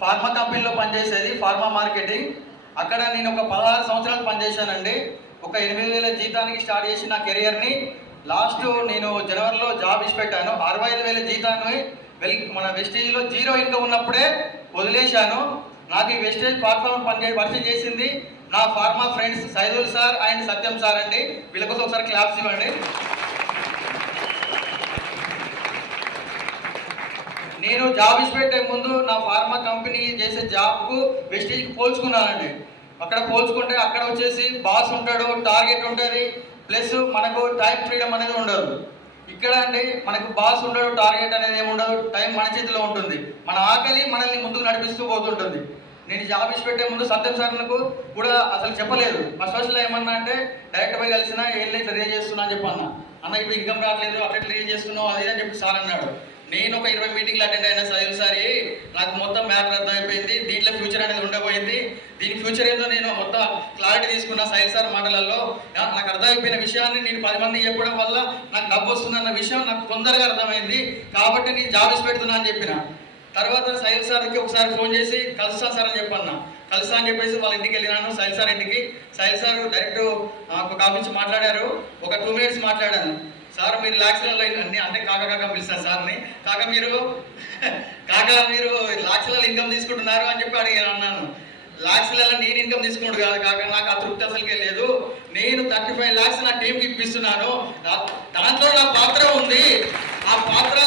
Pharma కంపెనీలో పనిచేసేది, pharma marketing. అక్కడ నేను ఒక 16 సంవత్సరాలు పనిచేశానండి. ఒక 8,000 జీతానికి స్టార్ట్ చేసి నా కెరియర్ని లాస్ట్ నేను జనవరిలో జాబ్ ఇచ్చిపెట్టాను. 65,000 జీతాన్ని మన వెస్టేజ్లో జీరో ఇన్కమ్ ఉన్నప్పుడే వదిలేశాను. నాకు ఈ వెస్టేజ్ ప్లాట్ఫామ్ పరిచయం చేసింది నా pharma friends Saidul sir and Satyam sir అండి. వీళ్ళ కోసం ఒకసారి క్లాప్స్ ఇవ్వండి. నేను జాబ్ ఇచ్చిపెట్టే ముందు నా ఫార్మా కంపెనీ చేసే జాబ్కు వెస్టేజ్కి పోల్చుకున్నానండి. అక్కడ పోల్చుకుంటే అక్కడ వచ్చేసి బాస్ ఉంటాడు, టార్గెట్ ఉంటుంది, ప్లస్ మనకు టైం ఫ్రీడమ్ అనేది ఉండదు. ఇక్కడ అండి మనకు బాస్ ఉండడు, టార్గెట్ అనేది ఏమి ఉండదు, టైం మన చేతిలో ఉంటుంది. మన ఆకలి మనల్ని ముందుకు నడిపిస్తూ పోతుంటుంది. నేను జాబ్ ఇచ్చిపెట్టే ముందు సత్యం సార్లకు కూడా అసలు చెప్పలేదు. ఫస్ట్ ఏమన్నా అంటే డైరెక్ట్ పోయి కలిసినా ఏం ఇట్లా రేజ్ చేస్తున్నా అని చెప్పి అన్న ఇప్పుడు ఇన్కమ్ రావట్లేదు, అట్లా రేజ్ చేస్తున్నావు అది అని చెప్పి సార్ అన్నాడు. నేను ఒక 20 మీటింగ్లు అటెండ్ అయినా సైదుల్ సారి నాకు మొత్తం మ్యాటర్ అర్థమైపోయింది. దీంట్లో ఫ్యూచర్ అనేది ఉండబోయింది. దీని ఫ్యూచర్ ఏదో నేను మొత్తం క్లారిటీ తీసుకున్న సైదుల్ సార్ మాటలలో. నాకు అర్థమైపోయిన విషయాన్ని నేను 10 మందికి చెప్పడం వల్ల నాకు డబ్బు వస్తుందన్న విషయం నాకు తొందరగా అర్థమైంది. కాబట్టి నేను జాబ్ ఇచ్చి పెడుతున్నా అని చెప్పిన. తర్వాత సైదుల్ సార్కి ఒకసారి ఫోన్ చేసి కలుస్తా సార్ అని చెప్పన్నా. కలుస్తా అని చెప్పేసి వాళ్ళ ఇంటికి వెళ్ళినాను, సైదుల్ సార్ ఇంటికి. సైదుల్ సార్ డైరెక్ట్ ఒక కాపించి మాట్లాడారు. ఒక 2 మినిట్స్ మాట్లాడాను. సార్ మీరు లాక్స్లలో అన్ని అంటే కాక పిలుస్తారు సార్ని. మీరు లాక్స్లలో ఇన్కమ్ తీసుకుంటున్నారు అని చెప్పి అన్నాను. లాక్స్లలో నేను ఇన్కమ్ తీసుకున్నాడు కాదు కాక, నాకు ఆ తృప్తి అసలుకే లేదు. నేను 35 lakhs నా టీంకి ఇప్పిస్తున్నాను. దాంట్లో నా పాత్ర ఉంది. ఆ పాత్ర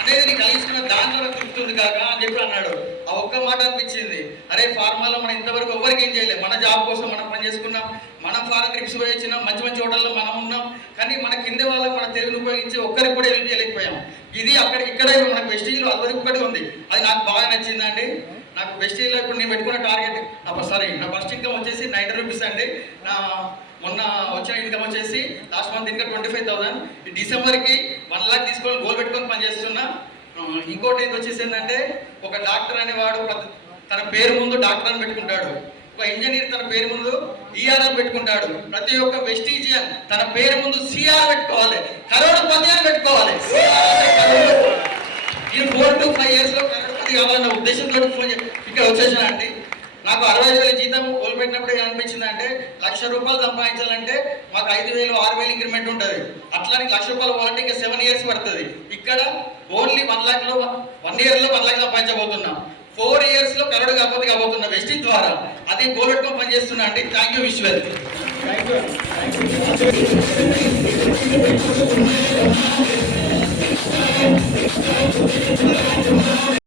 అనేది నీకు కలిగిస్తున్న దాంట్లో తృప్తి ఉంది కాక అని చెప్పి అన్నాడు. ఆ ఒక్క మాట అనిపించింది, అరే ఫార్మాలో మనం ఇంతవరకు ఎవరికి ఏం చేయలేం. మన జాబ్ కోసం మనం పని చేసుకున్నాం, మనం ఫారెన్ ట్రిప్స్ పోయి వచ్చినాం, మంచి మంచి హోటల్లో మనం ఉన్నాం. కానీ మన కింద వాళ్ళకి మన తెలుగుని ఉపయోగించి ఒక్కరికి కూడా హెల్ప్ చేయలేకపోయాం. ఇది ఇక్కడే మనకు వెస్టేజ్లో అదివరకు ఒకటి ఉంది. అది నాకు బాగా నచ్చిందండి. నాకు వెస్టేజ్లో ఇప్పుడు నేను పెట్టుకున్న టార్గెట్ నా ఫస్ట్ ఇన్కమ్ వచ్చేసి 90 rupees అండి. నా మొన్న వచ్చిన ఇన్కమ్ వచ్చేసి లాస్ట్ మంత్ ఇంకా 25,000. ఈ డిసెంబర్కి 1 lakh తీసుకొని గోల్ పెట్టుకొని పనిచేస్తున్నా. ఇంకోటి ఏది వచ్చేసి ఏంటంటే, ఒక డాక్టర్ అనేవాడు తన పేరు ముందు డాక్టర్ అని పెట్టుకుంటాడు. ఒక ఇంజనీర్ తన పేరు ముందు ఈఆర్ అని పెట్టుకుంటాడు. ప్రతి ఒక్క వెస్టీజియన్ తన పేరు ముందు సిఆర్ పెట్టుకోవాలి, కరోడ్పతి అని పెట్టుకోవాలి. ఈ 4 to 5 years లో కరోడ్పతి కావాలన్న ఉద్దేశంతో ఇక్కడ వచ్చేసానండి. నాకు 65,000 జీతం కోల్పెట్టినప్పుడు ఏమనిపించింది అంటే, ₹1,00,000 సంపాదించాలంటే మాకు 5,000 6,000 ఇంక్రిమెంట్ ఉంటుంది. అట్లానే ₹1,00,000 పోవాలంటే ఇంకా 7 years పడుతుంది. ఇక్కడ ఓన్లీ 1 lakhలో 1 yearలో 1 lakh సంపాదించబోతున్నాం. 4 years లో కరోడ్ కాకపోతే కాబోతున్నా వెస్టీజ్ ద్వారా. అదే గోల్ పెట్టుకొని పనిచేస్తున్నా అండి. Thank you విశ్వల్.